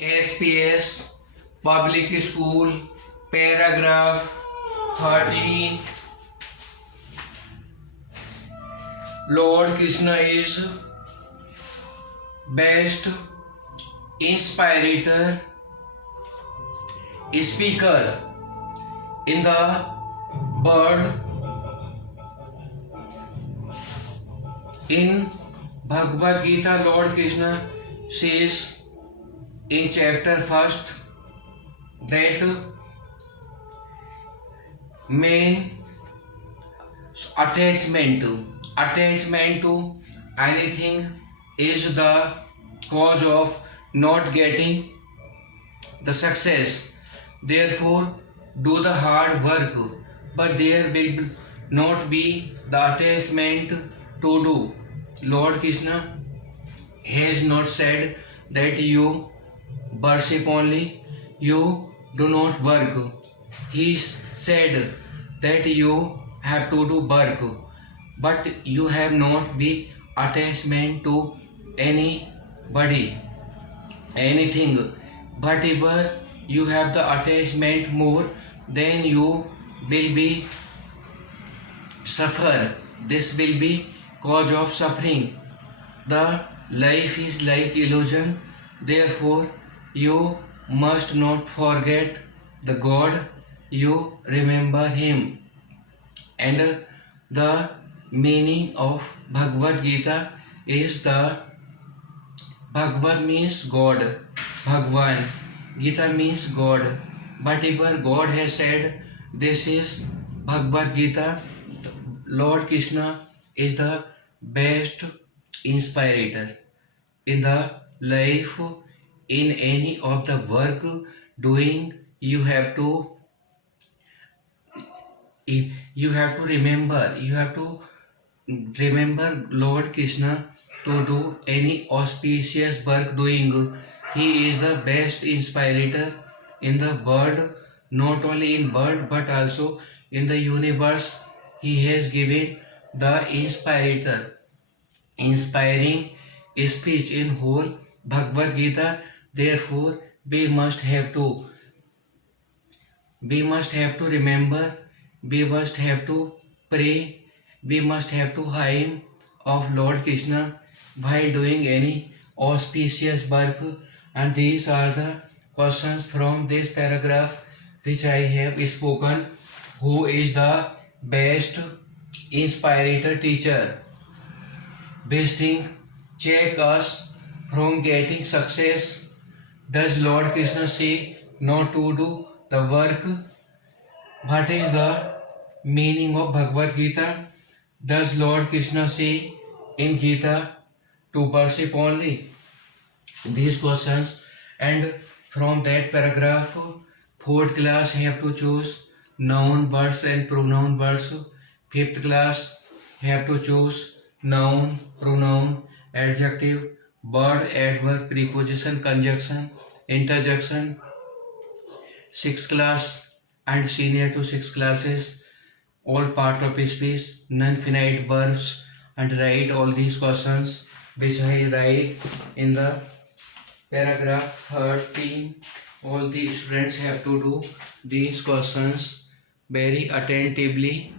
SPS Public School, paragraph 13. Lord Krishna is best inspirator speaker in the world. In Bhagavad Gita, Lord Krishna says in chapter 1st that main attachment to anything is the cause of not getting the success. Therefore, do the hard work, but there will not be the attachment to do. Lord Krishna has not said that you worship only, you do not work. He said that you have to do work, but you have not be attachment to anybody, anything. Whatever you have the attachment more, then you will be suffer. This will be cause of suffering. The life is like illusion. Therefore, you must not forget the God. You remember Him. And the meaning of Bhagavad Gita is the Bhagavad means God. Bhagwan. Gita means God. Whatever God has said, this is Bhagavad Gita. Lord Krishna is the best inspirator in the life. In any of the work doing, you have to remember Lord Krishna to do any auspicious work doing. He is the best inspirator in the world, not only in world but also in the universe. He has given the inspiring speech in whole Bhagavad Gita. Therefore, we must have to remember, we must have to pray, we must have to hymn of Lord Krishna while doing any auspicious work. And these are the questions from this paragraph which I have spoken. Who is the best inspirator teacher? Best thing, check us from getting success. Does Lord Krishna say not to do the work? What is the meaning of Bhagavad Gita? Does Lord Krishna say in Gita to worship only? These questions. And from that paragraph, fourth class have to choose noun, verbs and pronoun verbs. Fifth class have to choose noun, pronoun, adjective, word, adverb, preposition, conjunction, interjection. Sixth class and senior to sixth classes, all part of speech, non-finite verbs, and write all these questions which I write in the paragraph 13. All the students have to do these questions very attentively.